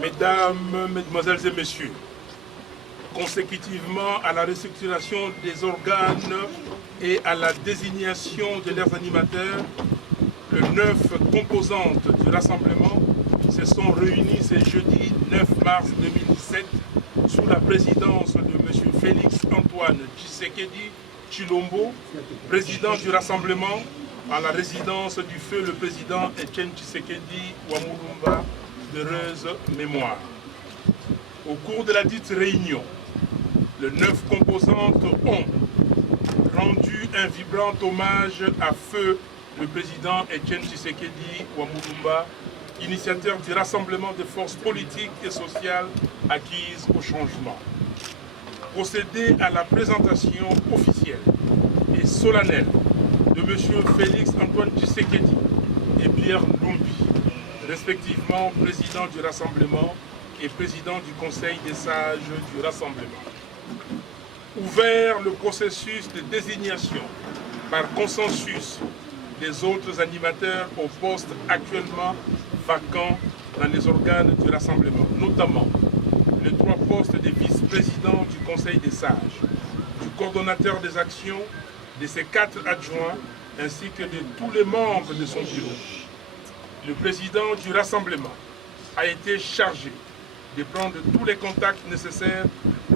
Mesdames, Mesdemoiselles et Messieurs, consécutivement à la restructuration des organes et à la désignation de leurs animateurs, les 9 composantes du rassemblement se sont réunies ce jeudi 9 mars 2017 sous la présidence de M. Félix-Antoine Tshisekedi Tshilombo, président du rassemblement, à la résidence du feu le président Etienne Tshisekedi Wamulumba, d'heureuse mémoire. Au cours de la dite réunion, les 9 composantes ont rendu un vibrant hommage à feu le président Etienne Tshisekedi Wamulumba, initiateur du rassemblement des forces politiques et sociales acquises au changement. Procéder à la présentation officielle et solennelle de M. Félix-Antoine Tshisekedi et Pierre Lumbi, respectivement président du Rassemblement et président du Conseil des sages du Rassemblement. Ouvert le processus de désignation par consensus des autres animateurs aux postes actuellement vacants dans les organes du Rassemblement, notamment les 3 postes de vice-président du Conseil des sages, du coordonnateur des actions, de ses 4 adjoints, ainsi que de tous les membres de son bureau. Le président du Rassemblement a été chargé de prendre tous les contacts nécessaires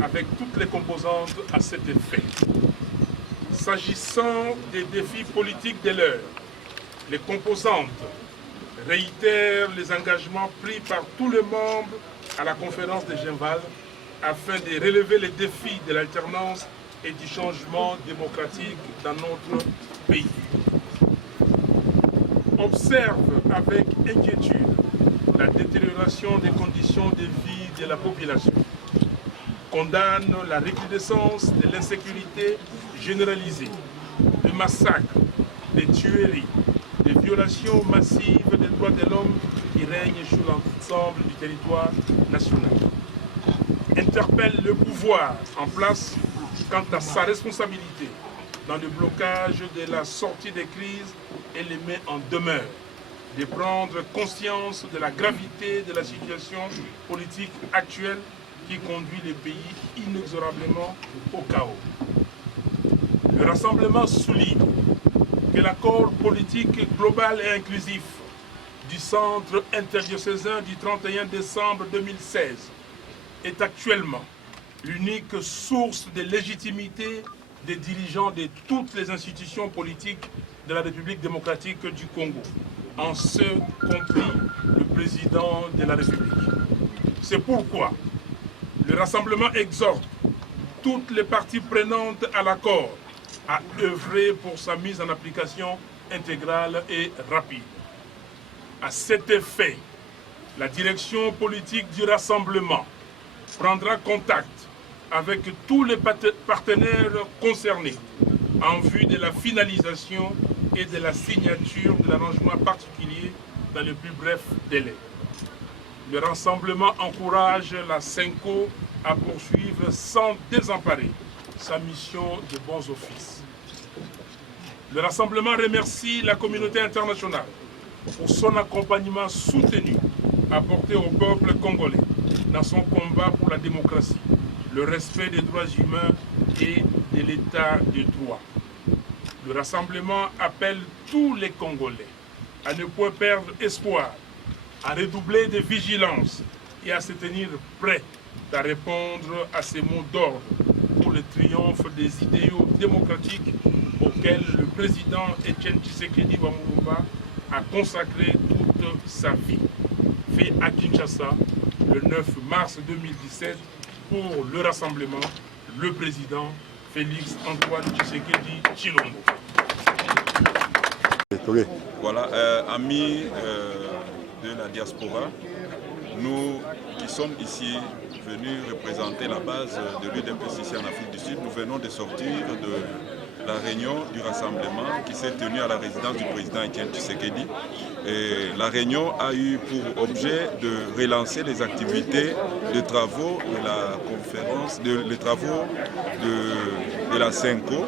avec toutes les composantes à cet effet. S'agissant des défis politiques de l'heure, les composantes réitèrent les engagements pris par tous les membres à la conférence de Genval afin de relever les défis de l'alternance et du changement démocratique dans notre pays. Observe avec inquiétude la détérioration des conditions de vie de la population. Condamne la recrudescence de l'insécurité généralisée, des massacres, des tueries, des violations massives des droits de l'homme qui règnent sur l'ensemble du territoire national. Interpelle le pouvoir en place quant à sa responsabilité dans le blocage de la sortie des crises et les met en demeure de prendre conscience de la gravité de la situation politique actuelle qui conduit le pays inexorablement au chaos. Le Rassemblement souligne que l'accord politique global et inclusif du Centre interdiocésain du 31 décembre 2016 est actuellement l'unique source de légitimité des dirigeants de toutes les institutions politiques de la République démocratique du Congo, en ce compris le président de la République. C'est pourquoi le Rassemblement exhorte toutes les parties prenantes à l'accord à œuvrer pour sa mise en application intégrale et rapide. À cet effet, la direction politique du Rassemblement prendra contact avec tous les partenaires concernés en vue de la finalisation et de la signature de l'arrangement particulier dans le plus bref délai. Le Rassemblement encourage la SENCO à poursuivre sans désemparer sa mission de bons offices. Le Rassemblement remercie la communauté internationale pour son accompagnement soutenu apporté au peuple congolais dans son combat pour la démocratie, le respect des droits humains et de l'état de droit. Le Rassemblement appelle tous les Congolais à ne point perdre espoir, à redoubler de vigilance et à se tenir prêts à répondre à ces mots d'ordre pour le triomphe des idéaux démocratiques auxquels le président Etienne Tshisekedi Wamulumba a consacré toute sa vie. Fait à Kinshasa le 9 mars 2017 pour le Rassemblement, le président Félix-Antoine Tshisekedi Tshilombo. Voilà, amis de la diaspora, nous qui sommes ici venus représenter la base de l'UDPS ici en Afrique du Sud, nous venons de sortir de la réunion du rassemblement qui s'est tenue à la résidence du président Etienne Tshisekedi. Et la réunion a eu pour objet de relancer les activités de travaux de la conférence, les travaux de la SENCO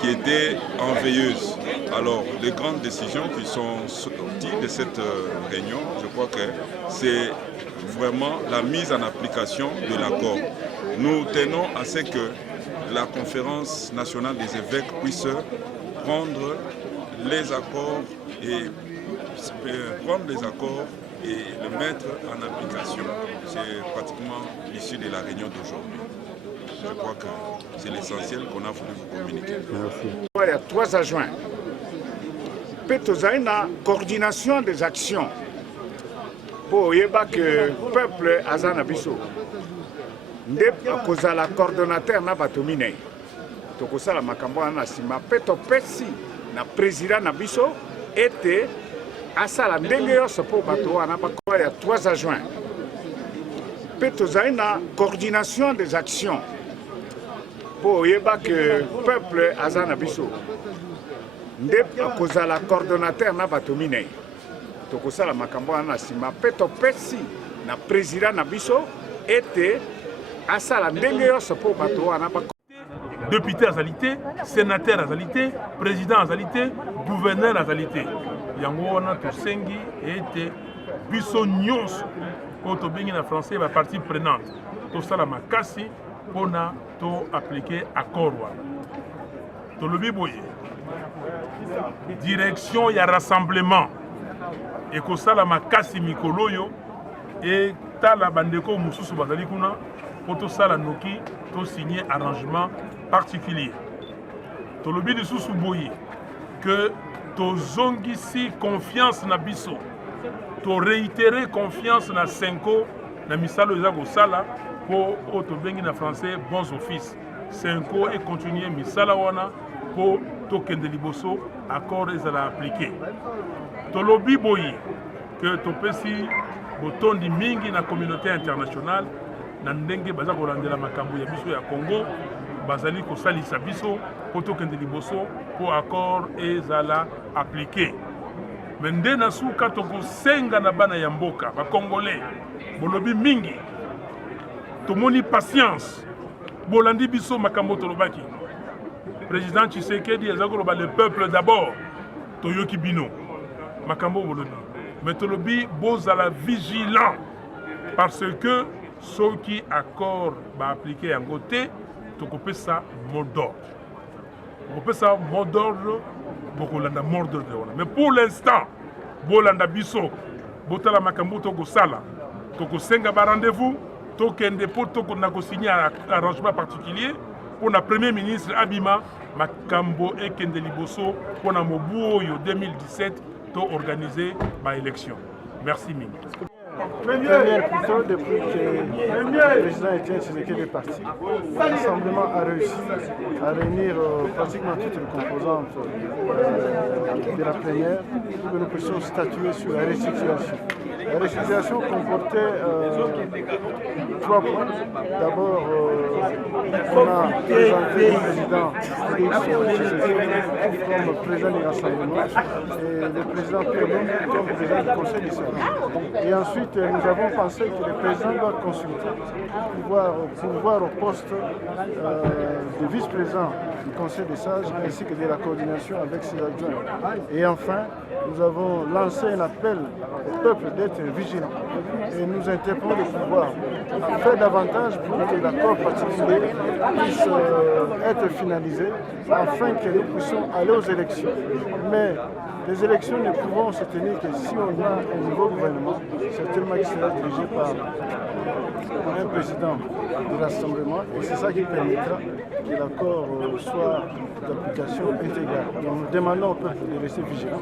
qui était en veilleuse Alors, les grandes décisions qui sont sorties de cette réunion, je crois que c'est vraiment la mise en application de l'accord. Nous tenons à ce que la conférence nationale des évêques puisse prendre les accords et le mettre en application. C'est pratiquement l'issue de la réunion d'aujourd'hui. Je crois que c'est l'essentiel qu'on a voulu vous communiquer. Merci. Il y a 3 adjoints. Petozai na coordination des actions pour que le peuple azana biso. Ndep akozala coordonnateur na batomine. Tokosala makambo na sima peto pesi na président na biso était asala ndenge yose po bato wana bakoya ya 3 adjoints. Petozai na coordination des actions pour que le peuple azana biso. Ndep akozala coordonnateur na batomine. Tokosala makambo na sima peto pesi na président na biso était asala ndenge yose po bato wana député azalité, sénateur azalité, président azalité, gouverneur azalité. Yango wana tosengi ete biso nyonso oyo tobengi na français ba partie prenante tosala makasi mpona to appliquer accord wana. Tolobi boye direction ya rassemblement ekosala makasi mikolo oyo etala bandeko mosusu bazali kuna po tosala noki to signer arrangement particulier. Tolobi lisusu boye que tozongisi confiance na biso, to réitérer confiance na Senko na misalo eza kosala po oyo tobengi na français bons offices. Senko et continuer misala wana po tokende liboso accord ezala appliqué. Tolobi boye que topesi botondi mingi na communauté internationale na ndenge baza kolandela makambo ya biso ya Congo bazali kosalisa biso po tokende liboso po accord ezala appliqué. Mende na suka tokosenga na bana ya mboka ba Congolais bolobi mingi tomoni patience bolandi biso makambo tolobaki. Président Tshisekedi ezakoloba le peuple d'abord toyoki bino makambo bolobi. Mais tolobi bozala vigilant parce que ceux qui accord va appliquer en côté, tu peux ça mot d'ordre. On peut ça mot d'ordre, beaucoup l'anda mot d'ordre. Mais pour l'instant, bolanda biso, botala makambo toko sala, toko senga ba rendez-vous, toko ende po toko nako signer un arrangement particulier pour le premier ministre Abima makambo ekende liboso pour na mobu oyo 2017 to organiser ba élection. Merci Mingi. Première plutôt depuis que le président Etienne Tshisekedi est parti. Le rassemblement a réussi à réunir pratiquement toutes les composantes de la plénière pour que nous puissions statuer sur la restitution. La restitution comportait 3 points. D'abord, on a présenté le président comme président du rassemblement et le président Pierre comme président du conseil du Sénat. Et ensuite, nous avons pensé que le président doit consulter pour voir au poste de vice-président du conseil des sages ainsi que de la coordination avec ses adjoints. Et enfin, nous avons lancé un appel au peuple d'être vigilant et nous interpellons le pouvoir à faire davantage pour que l'accord particulier puisse être finalisé afin que nous puissions aller aux élections. Mais les élections ne pourront se tenir que si on a un nouveau gouvernement, certainement qui sera dirigé par un président du rassemblement, et c'est ça qui permettra que l'accord soit d'application intégrale. Donc nous demandons au peuple de rester vigilant,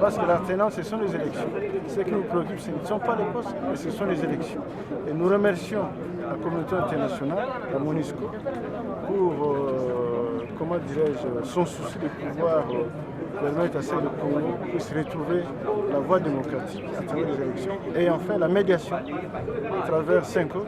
parce que la tenance, ce sont les élections. Ce qui nous préoccupe, ce ne sont pas les postes, mais ce sont les élections. Et nous remercions la communauté internationale, la MONUSCO, pour, comment dirais-je, son souci de pouvoir permettre à celle de Congo puisse retrouver la voie démocratique à travers les élections. Et enfin, la médiation à travers Senko.